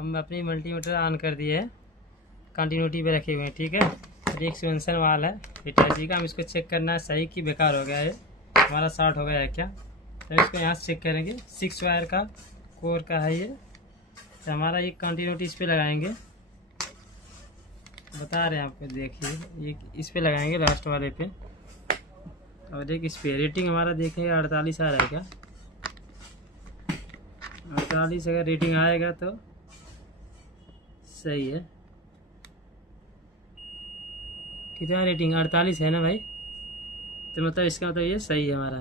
हम अपनी multimeter on कर दिए है, कंटिन्यूटी पे रखे हुए हैं। ठीक है, और एक एक्सपेंशन वाल है हिटाची का, हम इसको चेक करना है सही कि बेकार हो गया है, हमारा शॉर्ट हो गया है क्या। तो इसको यहाँ से चेक करेंगे। 6 वायर का कोर का है ये। तो हमारा ये कंटिन्यूटी इस पे लगाएंगे, बता रहे हैं आपको, देखिए ये इस पे लगाएंगे लास्ट वाले पे। और एक इस पे रेटिंग हमारा देखेंगे 48 आ रहा है क्या, 48 अगर रेटिंग आएगा तो सही है। कितना रेटिंग 48 है ना भाई, तो मतलब इसका मतलब ये सही है हमारा।